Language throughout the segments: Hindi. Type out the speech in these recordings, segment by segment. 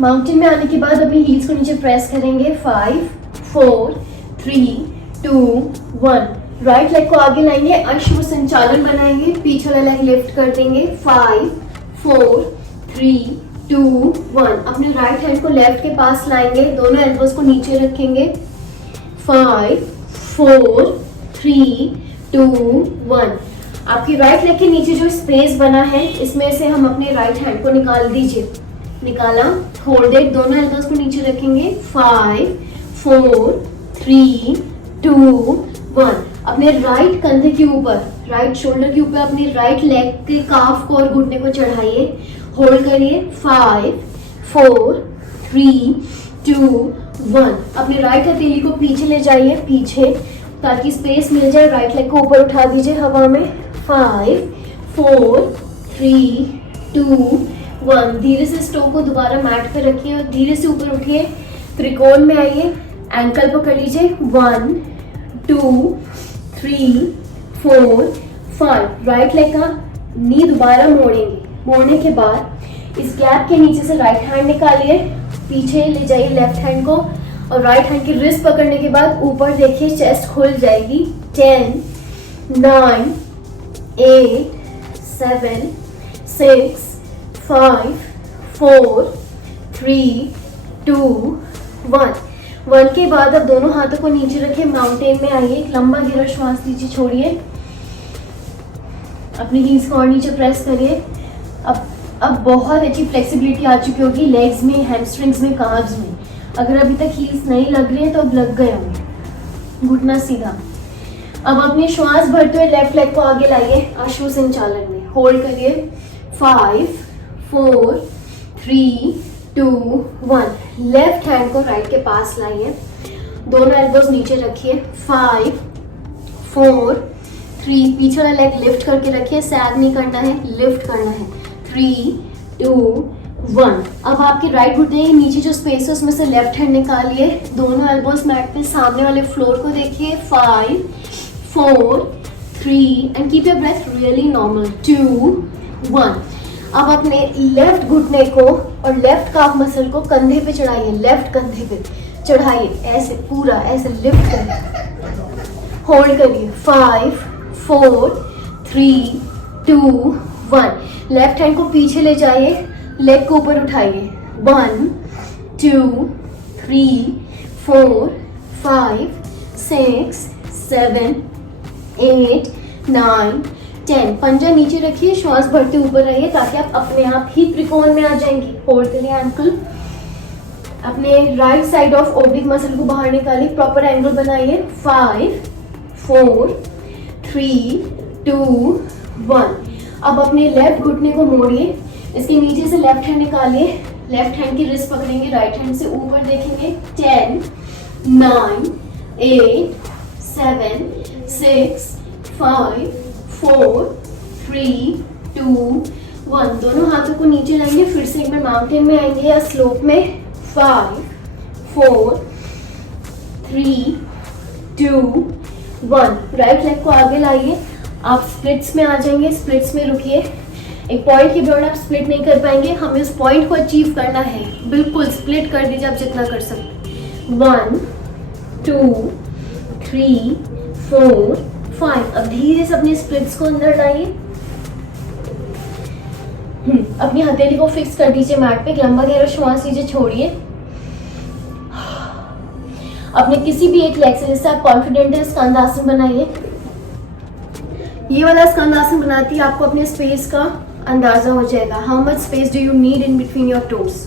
माउंटेन में आने के बाद अपनी हील्स को नीचे प्रेस करेंगे। 5 4 3 2 1। राइट लेग को आगे लाएंगे, अश्व संचालन बनाएंगे, पीछे वाला लेग लिफ्ट कर देंगे। 5 4 3 2 1। अपने राइट हैंड को लेफ्ट के पास लाएंगे, दोनों एल्बोज को नीचे रखेंगे। 5 4 3 2 1। आपकी राइट लेग के नीचे जो स्पेस बना है इसमें से हम अपने राइट हैंड को निकाल दीजिए। निकाला, होल्ड इट, दोनों एल्बोज को नीचे रखेंगे। 5 4 3 2 1। अपने राइट कंधे के ऊपर, राइट शोल्डर के ऊपर अपनी राइट लेग के काफ को और घुटने को चढ़ाइए, होल्ड करिए। 5 4 3 2 1। अपने राइट हथेली को पीछे ले जाइए, पीछे, ताकि स्पेस मिल जाए। राइट लेग को ऊपर उठा दीजिए हवा में। 5 4 3 2 1। धीरे से स्टोक को दोबारा मैट पर रखिए और धीरे से ऊपर उठिए, त्रिकोण में आइए, एंकल पकड़ लीजिए। 1 2 3 4 5। राइट लेग का नी दोबारा मोड़ेंगे। मोड़ने के बाद इस गैप के नीचे से राइट हैंड निकालिए, पीछे ले जाइए लेफ्ट हैंड को और राइट हैंड की रिस्ट पकड़ने के बाद ऊपर देखिए, चेस्ट खुल जाएगी। 10 9 8 7 6 5 4 3 2 1। 1 के बाद अब दोनों हाथों को नीचे रखे, माउंटेन में आइए, एक लंबा गहरा श्वास लीजिए, छोड़िए, अपनी हील्स को और नीचे प्रेस करिए। अब बहुत अच्छी फ्लेक्सिबिलिटी आ चुकी होगी लेग्स में, हैमस्ट्रिंग्स में, काव्स में। अगर अभी तक हील्स नहीं लग रही है तो अब लग गए होंगे। घुटना सीधा। अब अपनी श्वास भरते हुए लेफ्ट लेग को आगे लाइए, अश्व संचालन में, होल्ड करिए। 5 4 3 2 1। लेफ्ट हैंड को राइट के पास लाइए, दोनों एल्बोज नीचे रखिए। 5 4 3। पीछे वाला लेग लिफ्ट करके रखिए, सैग नहीं करना है, लिफ्ट करना है। 3 2 1। अब आपके राइट घुटने के नीचे जो स्पेस है उसमें से लेफ्ट हैंड निकालिए, दोनों एल्बोज मैट पे, सामने वाले फ्लोर को देखिए। 5 4 3 and keep your breath really normal. 2 1। अब अपने लेफ्ट घुटने को और लेफ्ट काफ मसल को कंधे पे चढ़ाइए, लेफ्ट कंधे पे चढ़ाइए, ऐसे पूरा ऐसे लिफ्ट करिए, होल्ड करिए। 5 4 3 2 1। लेफ्ट हैंड को पीछे ले जाइए, लेग को ऊपर उठाइए। 1 2 3 4 5 6 7 8 9 10। पंजा नीचे रखिए, श्वास भरते ऊपर रहिए ताकि आप अपने आप ही त्रिकोण में आ जाएंगे। होल्ड करिए एंकल, अपने right side of oblique muscle को बाहर निकालिए, प्रॉपर एंगल बनाइए। 5 4 3 2 1। अब अपने लेफ्ट घुटने को मोड़िए, इसके नीचे से लेफ्ट हैंड निकालिए, लेफ्ट हैंड की रिस्ट पकड़ेंगे, राइट हैंड से ऊपर देखेंगे। 10 9 8 7 6 5 4 3 2 1। दोनों हाथों को नीचे लाएंगे, फिर से एक बार माउंटेन में आएंगे या स्लोप में। 5 4 3 2 1। राइट लेग को आगे लाइए, आप स्प्लिट्स में आ जाएंगे, स्प्लिट्स में रुकिए। एक पॉइंट के दौरान आप स्प्लिट नहीं कर पाएंगे, हमें उस पॉइंट को अचीव करना है। बिल्कुल स्प्लिट कर दीजिए आप जितना कर सकते। 1 2 3 4 5। अब धीरे से अपने स्प्लिट्स को अंदर लाइए, अपनी हथेली को फिक्स कर दीजिए मैट पे, एक लंबा गहरा श्वास लीजिए, छोड़िए। अपने किसी भी एक लेग से, जिससे आप कॉन्फिडेंट है, स्कंदासन बनाइए। ये वाला स्कंदासन बनाती है आपको अपने स्पेस का अंदाजा हो जाएगा। How much space do you need in between your toes.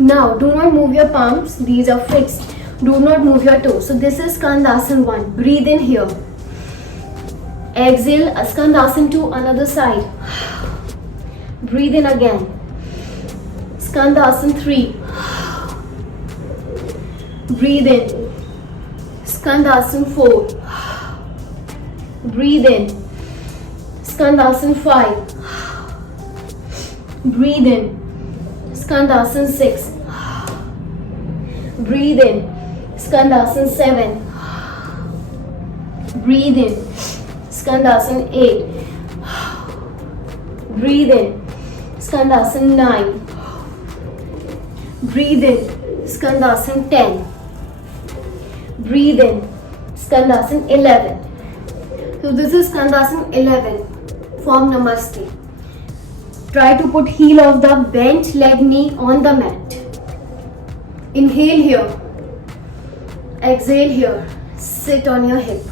Now do not move your palms, these are fixed. Do not move your toes. So this is Skandasana 1. Breathe in here. Exhale, Skandasana 2, another side. Breathe in again. Skandasana 3. Breathe in. Skandasana 4. Breathe in. Skandasana 5. Breathe in. Skandasana 6. Breathe in. Skandasana 7. Breathe in. Skandasana 8. Breathe in. Skandasana 9. Breathe in, Skandasana 10. Breathe in, Skandasana 11. So this is Skandasana 11, form Namaste. Try to put heel of the bent leg knee on the mat. Inhale here, exhale here, sit on your hip.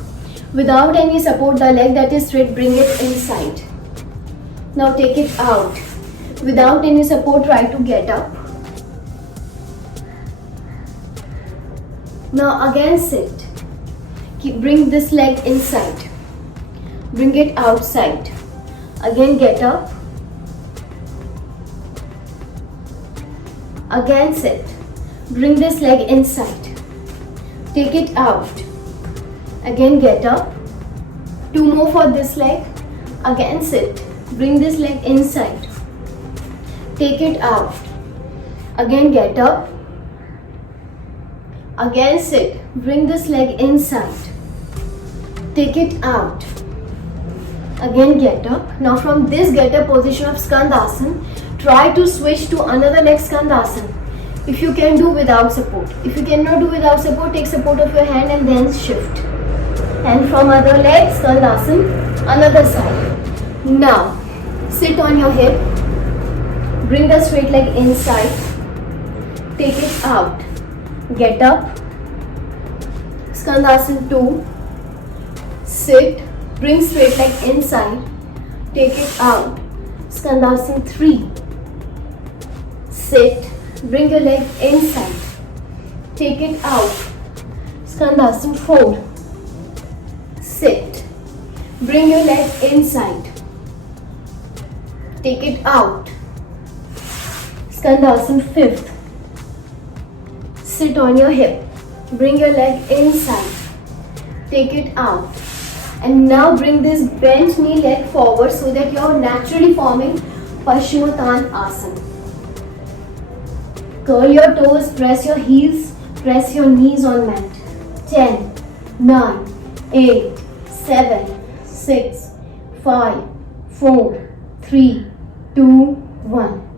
Without any support, the leg that is straight, bring it inside. Now take it out. Without any support, try to get up. Now again sit. Bring this leg inside. Bring it outside. Again get up. Again sit. Bring this leg inside. Take it out. Again get up. 2 more for this leg. Again sit. Bring this leg inside. Take it out. Again get up. Again sit. Bring this leg inside. Take it out. Again get up. Now from this get up position of Skandasana, try to switch to another leg Skandasana. If you can do without support. If you cannot do without support, take support of your hand and then shift. And from other leg, Skandasana, another side. Now, sit on your hip. Bring the straight leg inside. Take it out. Get up. Skandasana 2. Sit. Bring straight leg inside. Take it out. Skandasana 3. Sit. Bring your leg inside. Take it out. Skandasana 4. Sit. Bring your leg inside. Take it out. Skandasana 5th. Sit on your hip. Bring your leg inside. Take it out. And now bring this bent knee leg forward so that you are naturally forming Paschimottanasana. Curl your toes, press your heels, press your knees on mat. 10, 9, 8, 7, 6, 5, 4, 3, 2, 1.